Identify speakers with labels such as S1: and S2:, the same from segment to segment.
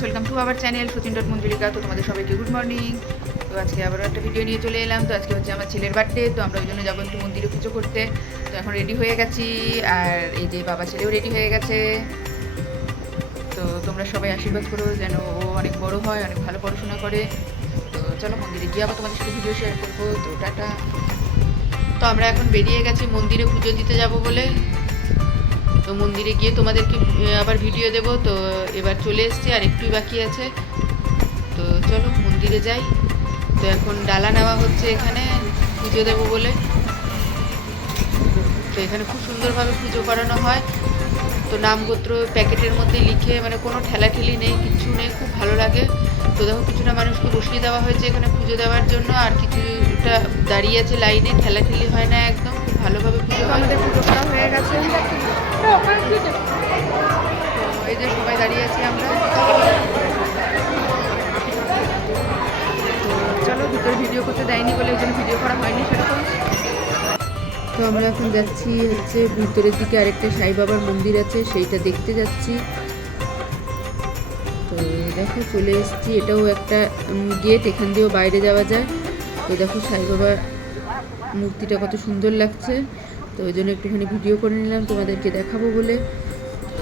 S1: Welcome to our channel Sachin dot Manjulika তো তোমাদের সবাইকে গুড মর্নিং তো আজকে আবারও একটা ভিডিও নিয়ে চলে এলাম। তো আজকে হচ্ছে আমার ছেলের বার্থডে তো আমরা ওই জন্য যাব একটু মন্দিরে পুজো করতে। তো এখন রেডি হয়ে গেছি, আর এই যে বাবা ছেলেও রেডি হয়ে গেছে। তো তোমরা সবাই আশীর্বাদ করো যেন ও অনেক বড় হয়, অনেক ভালো পড়াশোনা করে। তো চলো মন্দিরে গিয়ে আবার তোমাদের সাথে ভিডিও শেয়ার করব। তো টাটা। তো আমরা এখন বেরিয়ে গেছি মন্দিরে পুজো দিতে যাব বলে। তো মন্দিরে গিয়ে তোমাদেরকে আবার ভিডিও দেব, তো এবার চলে এসেছি, আর একটুই বাকি আছে। তো চলো, মন্দিরে যাই। তো এখন ডালা নেওয়া হচ্ছে এখানে, পুজো দেবো বলে। তো এখানে খুব সুন্দরভাবে পুজো করানো হয়। তো নাম গোত্র প্যাকেটের মধ্যে লিখে মানে কোনো ঠেলাঠেলি নেই, কিছু নেই, খুব ভালো লাগে। তো দেখো, কিছুটা মানুষকে বসিয়ে দেওয়া হয়েছে এখানে পুজো দেওয়ার জন্য, আর কিছুটা দাঁড়িয়ে আছে লাইনে, ঠেলাঠেলি হয় না একদম, খুব ভালোভাবে পুজো আমাদের পুজো করা হয়ে গেছে। সবাই দাঁড়িয়ে আছি আমরা। চলো, ভিতরে ভিডিও করতে দেয়নি বলে ভিডিও করা হয়নি সেরকম। তো আমরা এখন যাচ্ছি হচ্ছে ভিতরের দিকে আরেকটা সাই বাবার মন্দির আছে, সেইটা দেখতে যাচ্ছি। তো দেখো, চলে এসেছি। এটাও একটা গেট এখান দিয়েও বাইরে যাওয়া যায়। তো দেখো, সাই বাবার মূর্তিটা কত সুন্দর লাগছে। তো ওই জন্য একটুখানি ভিডিও করে নিলাম তোমাদেরকে দেখাবো বলে।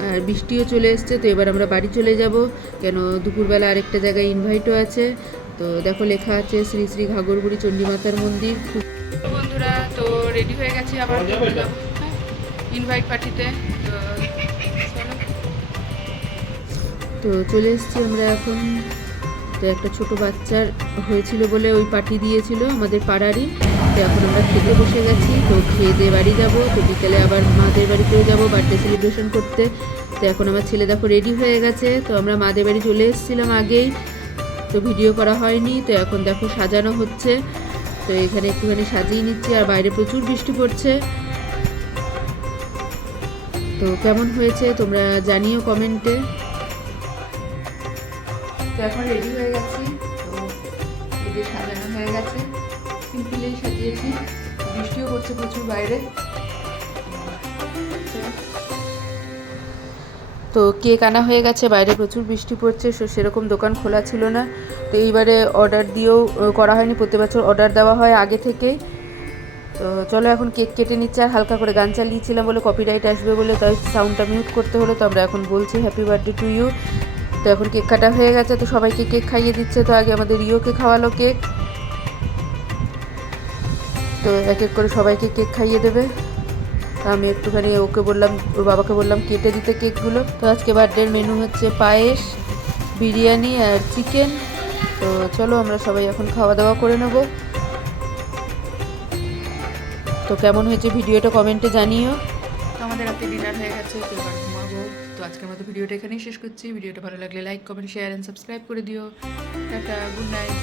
S1: আর বৃষ্টিও চলে এসছে তো এবার আমরা বাড়ি চলে যাব। কেন দুপুরবেলা আরেকটা জায়গায় ইনভাইটও আছে। তো দেখো লেখা আছে শ্রী শ্রী ঘাগরবুড়ি চণ্ডীমাতার মন্দির। বন্ধুরা তো রেডি হয়ে গেছি আবার ইনভাইট পার্টিতে। তো তো চলে এসেছি আমরা এখন। তো একটা ছোট বাচ্চার হয়েছিল বলে ওই পার্টি দিয়েছিল আমাদের পাড়ারই। তো এখন আমরা খেতে বসে গেছি, তো খেয়ে দিয়ে বাড়ি যাব। তো বিকেলে আবার মাদের বাড়িতেও যাব, বার্থডে সেলিব্রেশন করতে। তো এখন আমার ছেলে দেখো রেডি হয়ে গেছে, তো আমরা মাদের বাড়ি চলে এসেছিলাম আগেই। তো ভিডিও করা হয়নি, তো এখন দেখো সাজানো হচ্ছে। তো এখানে একটুখানি সাজিয়ে নিচ্ছি, আর বাইরে প্রচুর বৃষ্টি পড়ছে। তো কেমন হয়েছে তোমরা জানিও কমেন্টে। তো এখন রেডি হয়ে গেছি। তো এই যে সাজানো হয়ে গেছে সিম্পলেই সাজিয়েছি। বৃষ্টিও পড়ছে প্রচুর বাইরে। তো কেক আনা হয়ে গেছে, বাইরে প্রচুর বৃষ্টি পড়ছে, সো সেরকম দোকান খোলা ছিল না। তো এইবারে অর্ডার দিয়েও করা হয়নি, প্রতি বছর অর্ডার দেওয়া হয় আগে থেকেই তো চলো এখন কেক কেটে নিচ্ছে, আর হালকা করে গান চালিয়েছিলাম বলে কপিরাইট আসবে বলে, তাই সাউন্ডটা মিউট করতে হলো, তো আমরা এখন বলছি হ্যাপি বার্থডে টু ইউ তো এখন কেক কাটা হয়ে গেছে, তো সবাইকে কেক খাইয়ে দিচ্ছে। তো আগে আমাদের ইয়োকে খাওয়ালো কেক। তো এক এক করে সবাইকে কেক খাইয়ে দেবে। তো আমি একটুখানি ওকে বললাম, ওর বাবাকে বললাম, কেটে দিতে কেকগুলো। তো আজকে বার্থডের মেনু হচ্ছে পায়েস, বিরিয়ানি আর চিকেন তো চলো আমরা সবাই এখন খাওয়া দাওয়া করে নেব। তো কেমন হয়েছে ভিডিওটা কমেন্টে জানিও। তো আমাদের রাতে ডিনার হয়ে গেছে, তো এবার ঘুমাবো। তো আজকের মতো ভিডিওটা এখানেই শেষ করছি। ভিডিওটা ভালো লাগলে like comment share and subscribe করে দিও। Tata good night